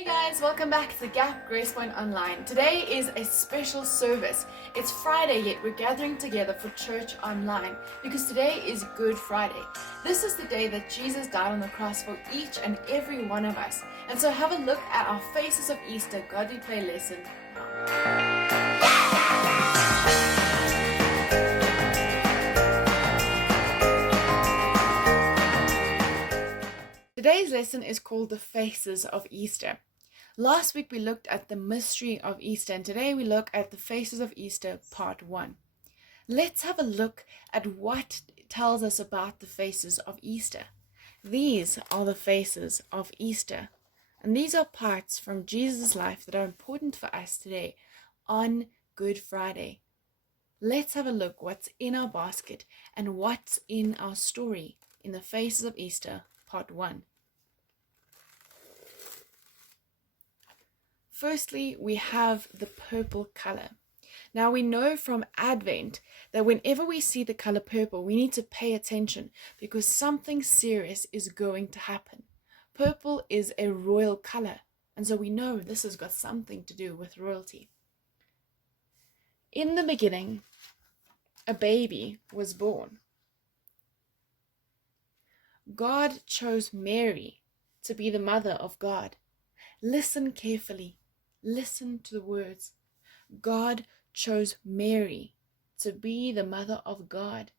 Hey guys, welcome back to the Gap Grace Point Online. Today is a special service. It's Friday, yet we're gathering together for church online because today is Good Friday. This is the day that Jesus died on the cross for each and every one of us. And so have a look at our Faces of Easter Godly Play lesson now. Today's lesson is called The Faces of Easter. Last week we looked at the mystery of Easter, and today we look at the Faces of Easter part 1. Let's have a look at what it tells us about the faces of Easter. These are the faces of Easter, and these are parts from Jesus' life that are important for us today on Good Friday. Let's have a look what's in our basket and what's in our story in the Faces of Easter part 1. Firstly, we have the purple color. Now we know from Advent that whenever we see the color purple, we need to pay attention because something serious is going to happen. Purple is a royal color, and so we know this has got something to do with royalty. In the beginning, a baby was born. God chose Mary to be the mother of God. Listen carefully. Listen to the words. God chose Mary to be the mother of God,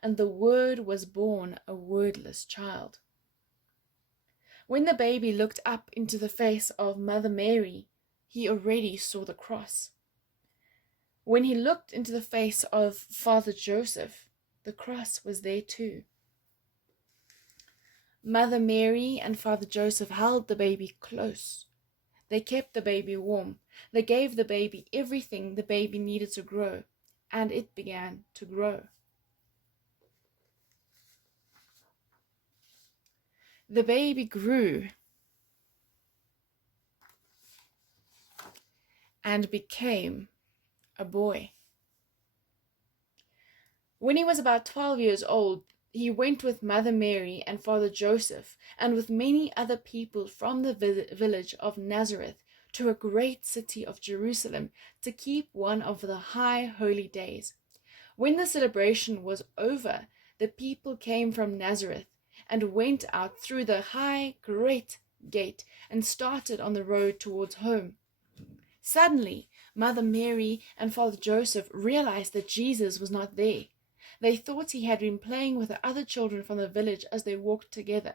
and the Word was born a wordless child. When the baby looked up into the face of Mother Mary, he already saw the cross. When he looked into the face of Father Joseph, the cross was there too. Mother Mary and Father Joseph held the baby close. They kept the baby warm. They gave the baby everything the baby needed to grow, and it began to grow. The baby grew and became a boy. When he was about 12 years old, he went with Mother Mary and Father Joseph and with many other people from the village of Nazareth to a great city of Jerusalem to keep one of the high holy days. When the celebration was over, the people came from Nazareth and went out through the high great gate and started on the road towards home. Suddenly, Mother Mary and Father Joseph realized that Jesus was not there. They thought he had been playing with the other children from the village as they walked together.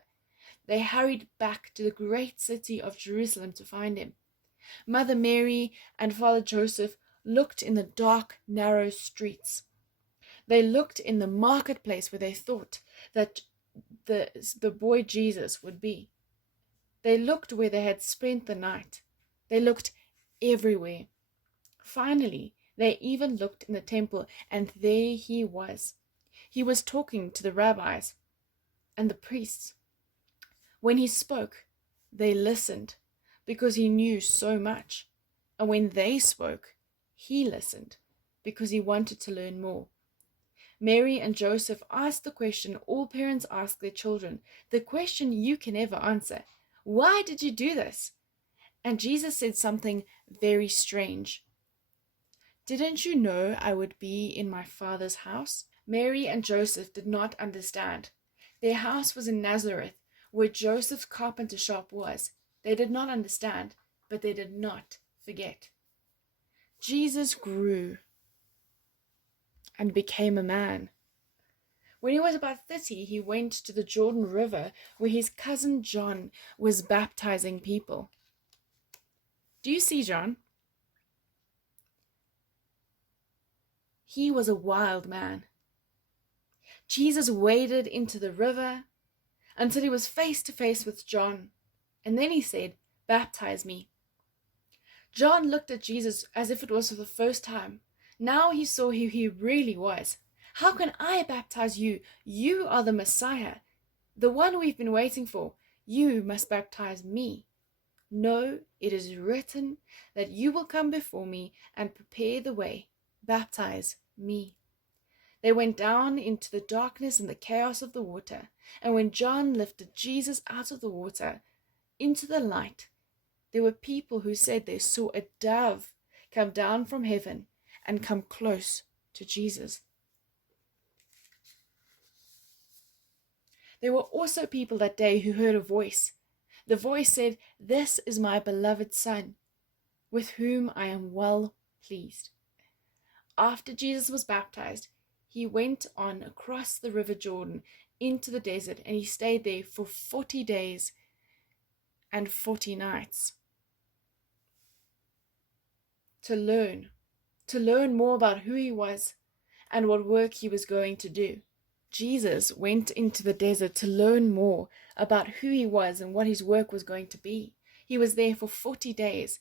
They hurried back to the great city of Jerusalem to find him. Mother Mary and Father Joseph looked in the dark, narrow streets. They looked in the marketplace where they thought that the boy Jesus would be. They looked where they had spent the night. They looked everywhere. Finally, they even looked in the temple, and there he was. He was talking to the rabbis and the priests. When he spoke, they listened because he knew so much. And when they spoke, he listened because he wanted to learn more. Mary and Joseph asked the question all parents ask their children, the question you can never answer. Why did you do this? And Jesus said something very strange. Didn't you know I would be in my Father's house? Mary and Joseph did not understand. Their house was in Nazareth, where Joseph's carpenter shop was. They did not understand, but they did not forget. Jesus grew and became a man. When he was about 30, he went to the Jordan River, where his cousin John was baptizing people. Do you see John? He was a wild man. Jesus waded into the river until he was face to face with John, and then he said, "Baptize me." John looked at Jesus as if it was for the first time. Now he saw who he really was. How can I baptize you? You are the Messiah, the one we've been waiting for. You must baptize me. No, it is written that you will come before me and prepare the way. Baptize me. They went down into the darkness and the chaos of the water, and when John lifted Jesus out of the water into the light, There were people who said they saw a dove come down from heaven and come close to Jesus. There were also people that day who heard a voice. The voice said, "This is my beloved Son, with whom I am well pleased." After Jesus was baptized, he went on across the river Jordan into the desert, and he stayed there for 40 days and 40 nights to learn more about who he was and what work he was going to do. Jesus went into the desert to learn more about who he was and what his work was going to be. He was there for 40 days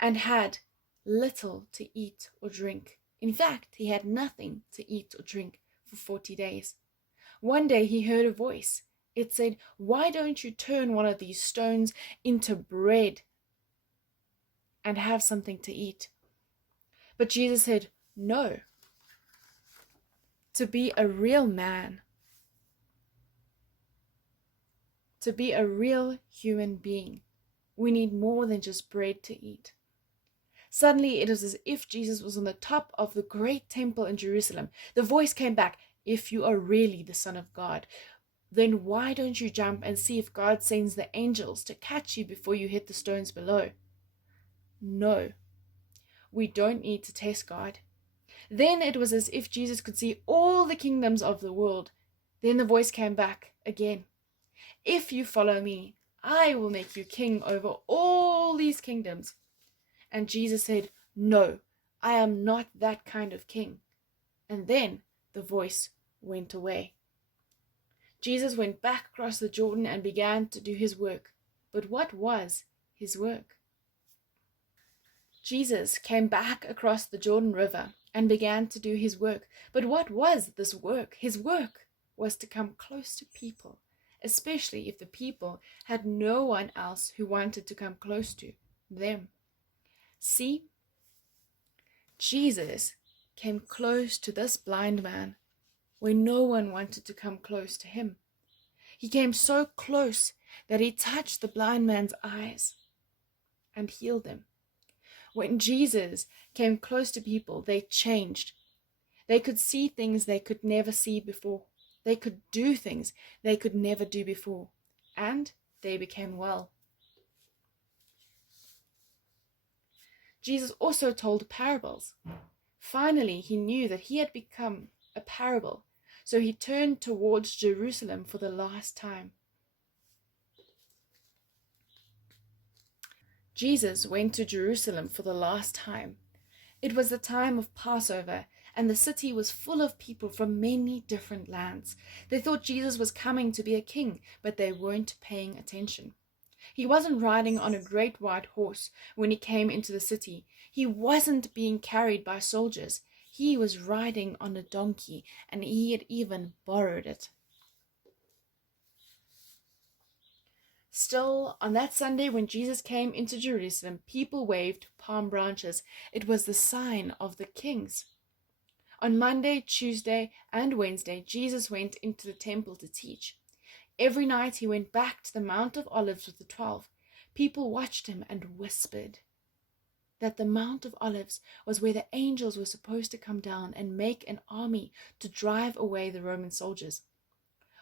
and had little to eat or drink. In fact, he had nothing to eat or drink for 40 days. One day he heard a voice. It said, "Why don't you turn one of these stones into bread and have something to eat?" But Jesus said, "No. To be a real man, to be a real human being, we need more than just bread to eat." Suddenly, it was as if Jesus was on the top of the great temple in Jerusalem. The voice came back, "If you are really the Son of God, then why don't you jump and see if God sends the angels to catch you before you hit the stones below?" No, we don't need to test God. Then it was as if Jesus could see all the kingdoms of the world. Then the voice came back again, "If you follow me, I will make you king over all these kingdoms." And Jesus said, "No, I am not that kind of king." And then the voice went away. Jesus went back across the Jordan and began to do his work. But what was his work? Jesus came back across the Jordan River and began to do his work. But what was this work? His work was to come close to people, especially if the people had no one else who wanted to come close to them. See, Jesus came close to this blind man when no one wanted to come close to him. He came so close that he touched the blind man's eyes and healed them. When Jesus came close to people, they changed. They could see things they could never see before. They could do things they could never do before. And they became well. Jesus also told parables. Finally, he knew that he had become a parable, so he turned towards Jerusalem for the last time. Jesus went to Jerusalem for the last time. It was the time of Passover, and the city was full of people from many different lands. They thought Jesus was coming to be a king, but they weren't paying attention. He wasn't riding on a great white horse when he came into the city. He wasn't being carried by soldiers. He was riding on a donkey, and he had even borrowed it. Still, on that Sunday when Jesus came into Jerusalem, people waved palm branches. It was the sign of the kings. On Monday, Tuesday, and Wednesday, Jesus went into the temple to teach. Every night he went back to the Mount of Olives with the 12. People watched him and whispered that the Mount of Olives was where the angels were supposed to come down and make an army to drive away the Roman soldiers.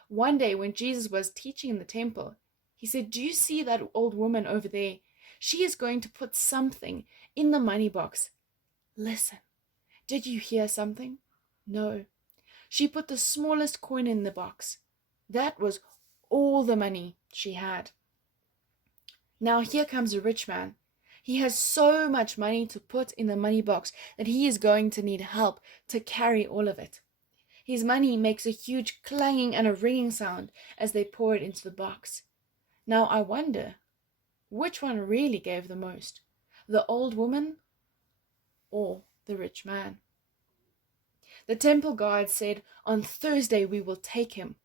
One day when Jesus was teaching in the temple, he said, "Do you see that old woman over there? She is going to put something in the money box. Listen, did you hear something? No. She put the smallest coin in the box. That was all the money she had. Now here comes a rich man. He has so much money to put in the money box that he is going to need help to carry all of it. His money makes a huge clanging and a ringing sound as they pour it into the box. Now I wonder, which one really gave the most, the old woman or the rich man?" The temple guard said, "On Thursday we will take him."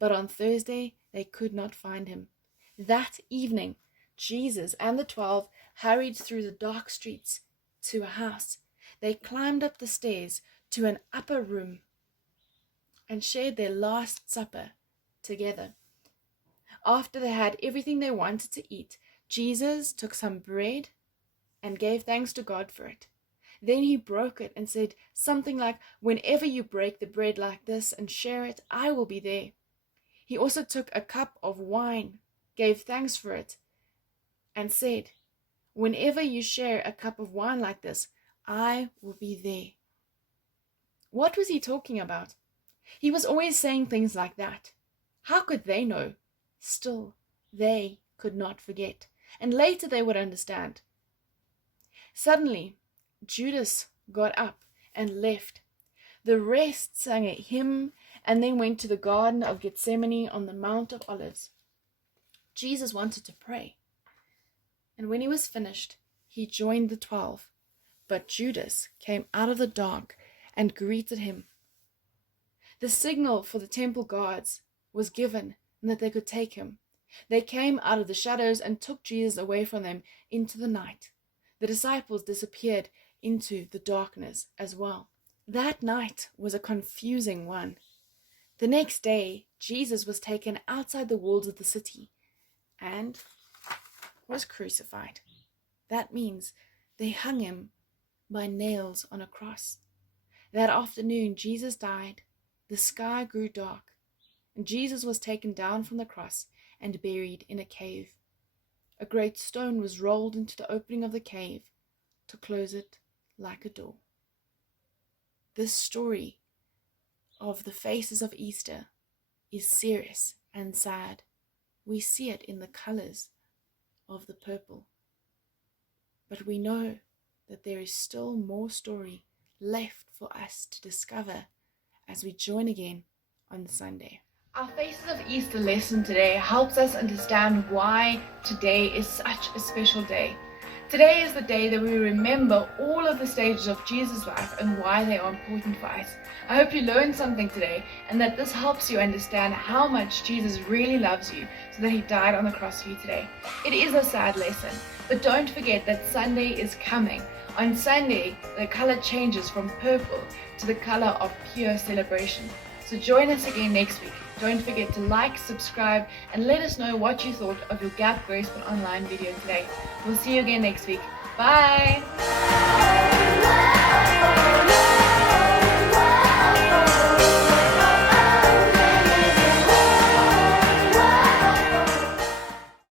But on Thursday they could not find him. That evening, Jesus and the 12 hurried through the dark streets to a house. They climbed up the stairs to an upper room and shared their last supper together. After they had everything they wanted to eat, Jesus took some bread and gave thanks to God for it. Then he broke it and said something like, "Whenever you break the bread like this and share it, I will be there." He also took a cup of wine, gave thanks for it, and said, "Whenever you share a cup of wine like this, I will be there." What was he talking about? He was always saying things like that. How could they know? Still, they could not forget, and later they would understand. Suddenly, Judas got up and left. The rest sang a hymn and then went to the Garden of Gethsemane on the Mount of Olives. Jesus wanted to pray, and when he was finished, he joined the 12. But Judas came out of the dark and greeted him. The signal for the temple guards was given and that they could take him. They came out of the shadows and took Jesus away from them into the night. The disciples disappeared into the darkness as well. That night was a confusing one. The next day, Jesus was taken outside the walls of the city and was crucified. That means they hung him by nails on a cross. That afternoon, Jesus died. The sky grew dark, and Jesus was taken down from the cross and buried in a cave. A great stone was rolled into the opening of the cave to close it like a door. This story of the faces of Easter is serious and sad. We see it in the colors of the purple. But we know that there is still more story left for us to discover as we join again on Sunday. Our Faces of Easter lesson today helps us understand why today is such a special day. Today is the day that we remember all of the stages of Jesus' life and why they are important for us. I hope you learned something today and that this helps you understand how much Jesus really loves you so that he died on the cross for you today. It is a sad lesson, but don't forget that Sunday is coming. On Sunday, the color changes from purple to the color of pure celebration. So join us again next week. Don't forget to like, subscribe, and let us know what you thought of your Gap Graceful online video today. We'll see you again next week. Bye!